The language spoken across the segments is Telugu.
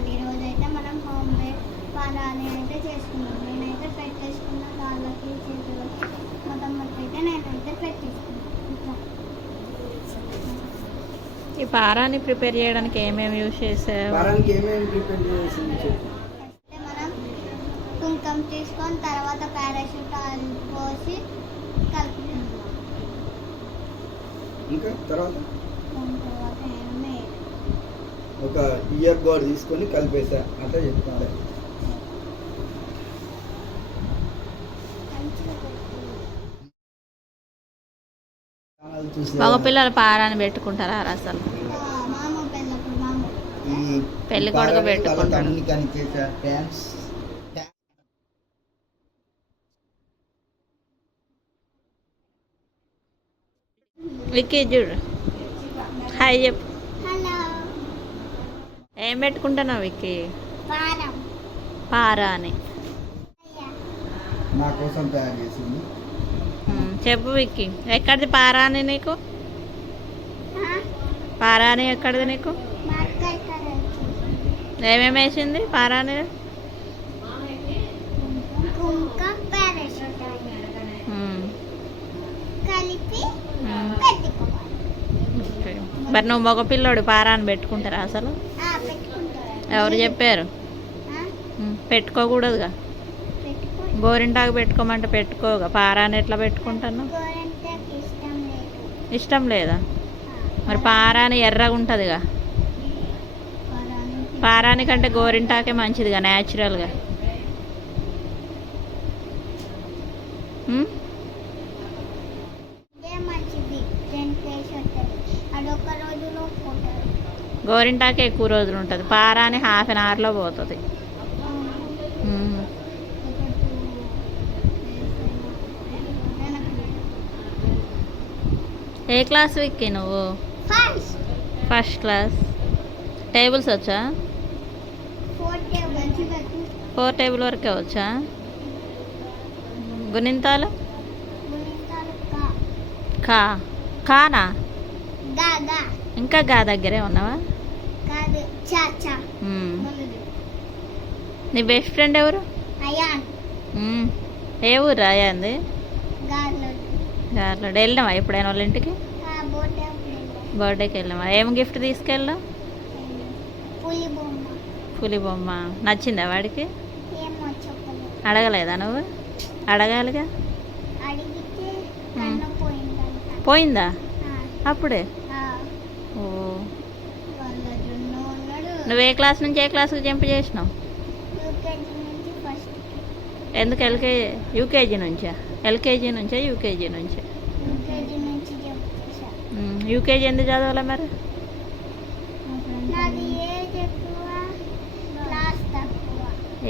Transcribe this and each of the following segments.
ఉండాలి రోజు మనం హోమ్ వేర్ వాళ్ళని అయితే చేసుకున్నాం నేనైతే పెట్టేసుకున్న వాళ్ళకి చేతిలో మొత్తం మొత్తం అయితే నేనైతే పెట్టేసుకున్నాను ఈ పారాన్ని ప్రిపేర్ చేయడానికి ఏమేమి యూస్ మనం కుంకం తీసుకొని తర్వాత పారాషూట్ ఆయిల్ పోసి కలుపుతుంది ఒక ఇయర్ గోడ్ తీసుకొని కలిపేశా అంటే చెప్తున్నారు మగ పిల్లలు పారాన్ని పెట్టుకుంటారా అసలు పెళ్లి కొడుకు పెట్టుకుంటారు విక్కీ చూడు హాయ్ చెప్పు ఏం పెట్టుకుంటున్నావు వికి పారా అని చెప్పు విక్కి ఎక్కడిది పారా అని నీకు పారా అని ఎక్కడిది నీకు ఏమేమి వేసింది పారా అని మరి నువ్వు మగ పిల్లోడు పారాన్ని పెట్టుకుంటారా అసలు ఎవరు చెప్పారు పెట్టుకోకూడదుగా గోరింటాకు పెట్టుకోమంటే పెట్టుకోగా పారాని ఎట్లా పెట్టుకుంటాను ఇష్టం లేదా మరి పారాని ఎర్రగా ఉంటుందిగా పారాని కంటే గోరింటాకే మంచిదిగా న్యాచురల్గా గోరింటాకే ఎక్కువ రోజులు ఉంటుంది పారాని హాఫ్ అన్ అవర్లో పోతుంది ఏ క్లాస్ విక్కి నువ్వు ఫస్ట్ క్లాస్ టేబుల్స్ వచ్చా ఫోర్ టేబుల్ వరకే వచ్చా గునింతాలు కా కానా ఇంకా గా దగ్గరే ఉన్నావా నీ బెస్ట్ ఫ్రెండ్ ఎవరు ఏ ఊరు అయ్యాంది గార్లోడ్ వెళ్ళామా ఎప్పుడైనా వాళ్ళ ఇంటికి బర్త్డేకి వెళ్ళామా ఏం గిఫ్ట్ తీసుకెళ్ళాం పులి బొమ్మ నచ్చిందా వాడికి అడగలేదా నువ్వు అడగాలిగా పోయిందా అప్పుడే నువ్వు ఏ క్లాస్ నుంచి ఏ క్లాస్కి జంప్ చేసినావు ఎందుకు ఎల్కేజీ యూకేజీ నుంచా ఎల్కేజీ నుంచా యూకేజీ నుంచా యూకేజీ ఎందుకు చదవాలి మరి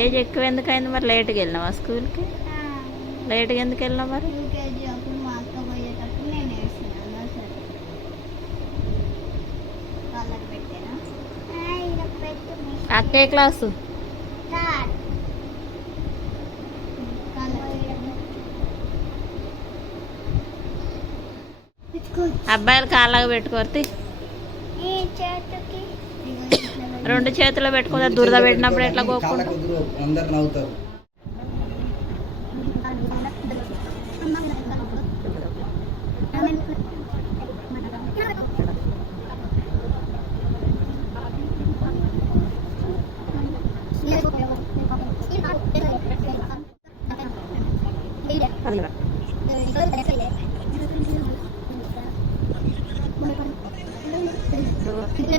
ఏజ్ ఎక్కువ ఎందుకైంది మరి లేట్గా వెళ్ళినావా స్కూల్కి లేట్గా ఎందుకు వెళ్ళినా మరి అట్టే క్లాసు అబ్బాయిలు కాళ్ళగా పెట్టుకోర్తి రెండు చేతిలో పెట్టుకుందా దురద పెట్టినప్పుడు ఎట్లా గోకుండా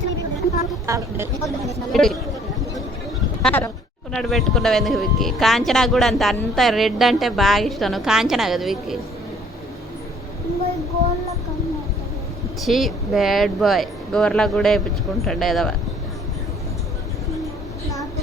పెట్టుకున్నాడు పెట్టుకున్నావు ఎందుకు విక్కి కాంచనా కూడా అంత అంత రెడ్ అంటే బాగా ఇష్టం కాంచనా కదా విక్కి చీ బ్యాడ్ బాయ్ గోర్లా కూడా వేయించుకుంటాడు ఏదవ